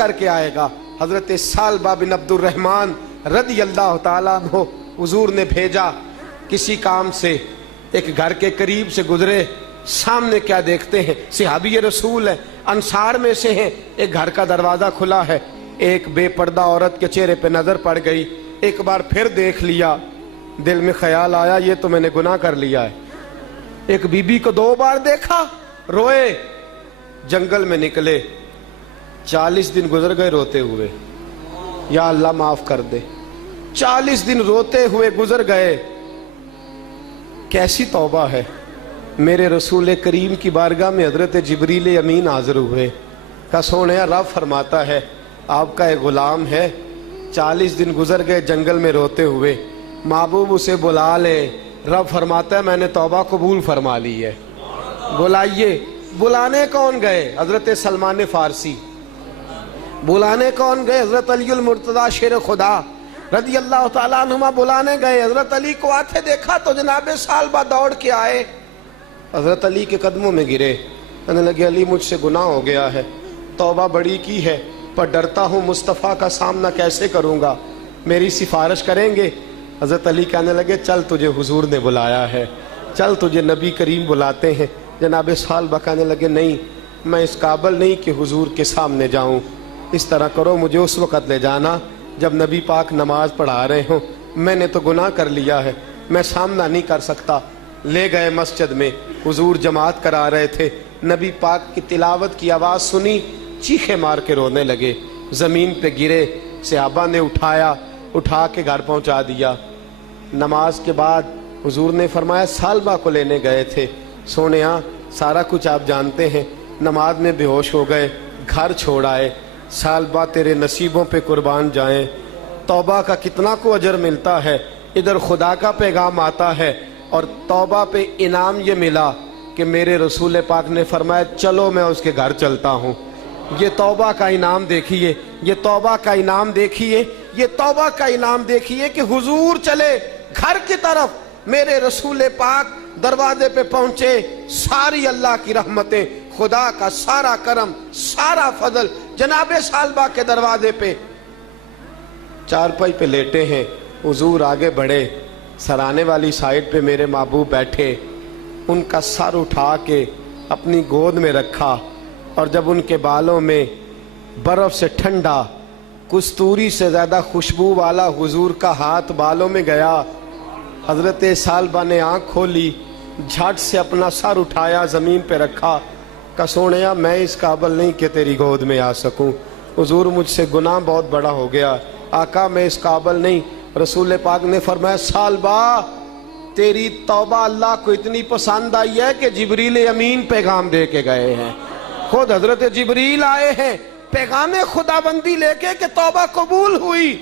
کر کے آئے گا۔ حضرت ثعلبہ بن عبدالرحمن رضی اللہ تعالیٰ عنہ حضور نے بھیجا کسی کام سے، ایک گھر کے قریب سے گزرے، سامنے کیا دیکھتے ہیں؟ صحابی رسول ہے، انصار میں سے ہیں، ایک گھر کا دروازہ کھلا ہے، ایک بے پردہ عورت کے چہرے پہ نظر پڑ گئی، ایک بار پھر دیکھ لیا، دل میں خیال آیا یہ تو میں نے گناہ کر لیا ہے۔ ایک بی بی کو 2 بار دیکھا، روئے، جنگل میں نکلے، 40 دن گزر گئے روتے ہوئے، یا اللہ معاف کر دے، 40 دن روتے ہوئے گزر گئے۔ کیسی توبہ ہے۔ میرے رسول کریم کی بارگاہ میں حضرت جبریل امین حاضر ہوئے، کہا سونیا رب فرماتا ہے آپ کا ایک غلام ہے، 40 دن گزر گئے جنگل میں روتے ہوئے، محبوب اسے بلا لے۔ رب فرماتا ہے میں نے توبہ قبول فرما لی ہے، بلائیے۔ بلانے کون گئے؟ حضرت سلمان فارسی۔ بلانے کون گئے؟ حضرت علی المرتضی شیر خدا رضی اللہ تعالیٰ عنہما بلانے گئے۔ حضرت علی کو آتے دیکھا تو جناب ثعلبہ دوڑ کے آئے، حضرت علی کے قدموں میں گرے، کہنے لگے علی مجھ سے گناہ ہو گیا ہے، توبہ بڑی کی ہے، پر ڈرتا ہوں مصطفیٰ کا سامنا کیسے کروں گا، میری سفارش کریں گے؟ حضرت علی کہنے لگے چل تجھے حضور نے بلایا ہے، چل تجھے نبی کریم بلاتے ہیں۔ جناب ثعلبہ کہنے لگے نہیں، میں اس قابل نہیں کہ حضور کے سامنے جاؤں، اس طرح کرو مجھے اس وقت لے جانا جب نبی پاک نماز پڑھا رہے ہوں، میں نے تو گناہ کر لیا ہے، میں سامنا نہیں کر سکتا۔ لے گئے مسجد میں، حضور جماعت کرا رہے تھے، نبی پاک کی تلاوت کی آواز سنی، چیخے مار کے رونے لگے، زمین پہ گرے، صحابہ نے اٹھا کے گھر پہنچا دیا۔ نماز کے بعد حضور نے فرمایا ثعلبہ کو لینے گئے تھے، سونیا سارا کچھ آپ جانتے ہیں، نماز میں بے ہوش ہو گئے، گھر چھوڑ آئے، ثعلبہ تیرے نصیبوں پہ قربان جائیں، توبہ کا کتنا کو اجر ملتا ہے۔ ادھر خدا کا پیغام آتا ہے اور توبہ پہ انعام یہ ملا کہ میرے رسول پاک نے فرمایا چلو میں اس کے گھر چلتا ہوں۔ یہ توبہ کا انعام دیکھیے، یہ توبہ کا انعام دیکھیے، یہ توبہ کا انعام دیکھیے کہ حضور چلے گھر کی طرف، میرے رسول پاک دروازے پہ پہنچے، ساری اللہ کی رحمتیں، خدا کا سارا کرم، سارا فضل جناب ثعلبہ کے دروازے پہ۔ چارپائی پہ لیٹے ہیں، حضور آگے بڑھے، سرانے والی سائیڈ پہ میرے محبوب بیٹھے، ان کا سر اٹھا کے اپنی گود میں رکھا، اور جب ان کے بالوں میں برف سے ٹھنڈا، کستوری سے زیادہ خوشبو والا حضور کا ہاتھ بالوں میں گیا، حضرت ثعلبہ نے آنکھ کھولی، جھٹ سے اپنا سر اٹھایا، زمین پہ رکھا، کہا سونیا میں اس قابل نہیں کہ تیری گود میں آ سکوں، حضور مجھ سے گناہ بہت بڑا ہو گیا، آقا میں اس قابل نہیں۔ رسول پاک نے فرمایا ثعلبہ تیری توبہ اللہ کو اتنی پسند آئی ہے کہ جبریل امین پیغام دے کے گئے ہیں، خود حضرت جبریل آئے ہیں پیغام خدا بندی لے کے کہ توبہ قبول ہوئی۔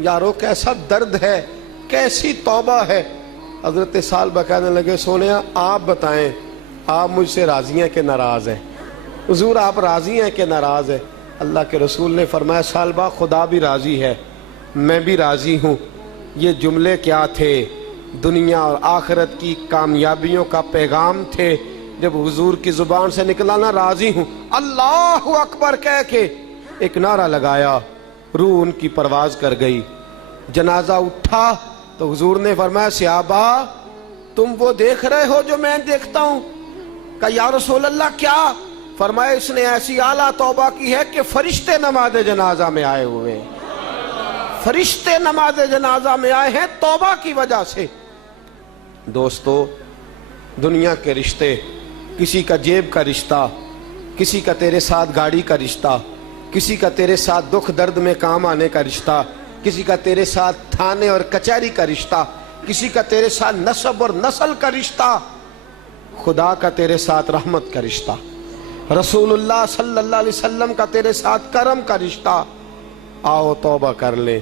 یارو کیسا درد ہے، کیسی توبہ ہے۔ حضرت ثعلبہ کہنے لگے سونیا آپ بتائیں آپ مجھ سے راضی ہیں کہ ناراض ہیں؟ حضور آپ راضی ہیں کہ ناراض ہیں؟ اللہ کے رسول نے فرمایا ثعلبہ خدا بھی راضی ہے، میں بھی راضی ہوں۔ یہ جملے کیا تھے؟ دنیا اور آخرت کی کامیابیوں کا پیغام تھے۔ جب حضور کی زبان سے نکلا نا راضی ہوں، اللہ اکبر کہہ کے ایک نعرہ لگایا، روح ان کی پرواز کر گئی۔ جنازہ اٹھا تو حضور نے فرمایا صحابہ تم وہ دیکھ رہے ہو جو میں دیکھتا ہوں؟ کہا یا رسول اللہ کیا؟ فرمایا اس نے ایسی اعلیٰ توبہ کی ہے کہ فرشتے نماز جنازہ میں آئے ہوئے ہیں، فرشتے نماز جنازہ میں آئے ہیں توبہ کی وجہ سے۔ دوستو دنیا کے رشتے، کسی کا جیب کا رشتہ، کسی کا تیرے ساتھ گاڑی کا رشتہ، کسی کا تیرے ساتھ دکھ درد میں کام آنے کا رشتہ، کسی کا تیرے ساتھ تھانے اور کچہری کا رشتہ، کسی کا تیرے ساتھ نسب اور نسل کا رشتہ، خدا کا تیرے ساتھ رحمت کا رشتہ، رسول اللہ صلی اللہ علیہ وسلم کا تیرے ساتھ کرم کا رشتہ۔ آؤ توبہ کر لیں،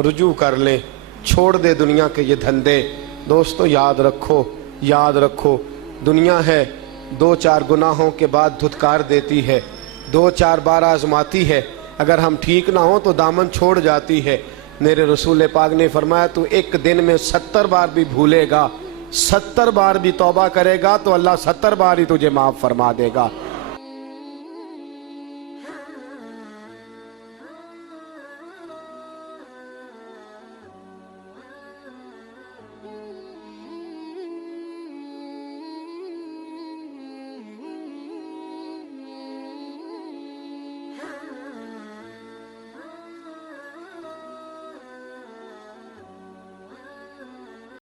رجوع کر لیں، چھوڑ دے دنیا کے یہ دھندے۔ دوستو یاد رکھو، یاد رکھو، دنیا ہے 2-4 گناہوں کے بعد دھتکار دیتی ہے، 2-4 بار آزماتی ہے، اگر ہم ٹھیک نہ ہوں تو دامن چھوڑ جاتی ہے۔ میرے رسول پاک نے فرمایا تو ایک دن میں 70 بار بھی بھولے گا، 70 بار بھی توبہ کرے گا تو اللہ 70 بار ہی تجھے معاف فرما دے گا۔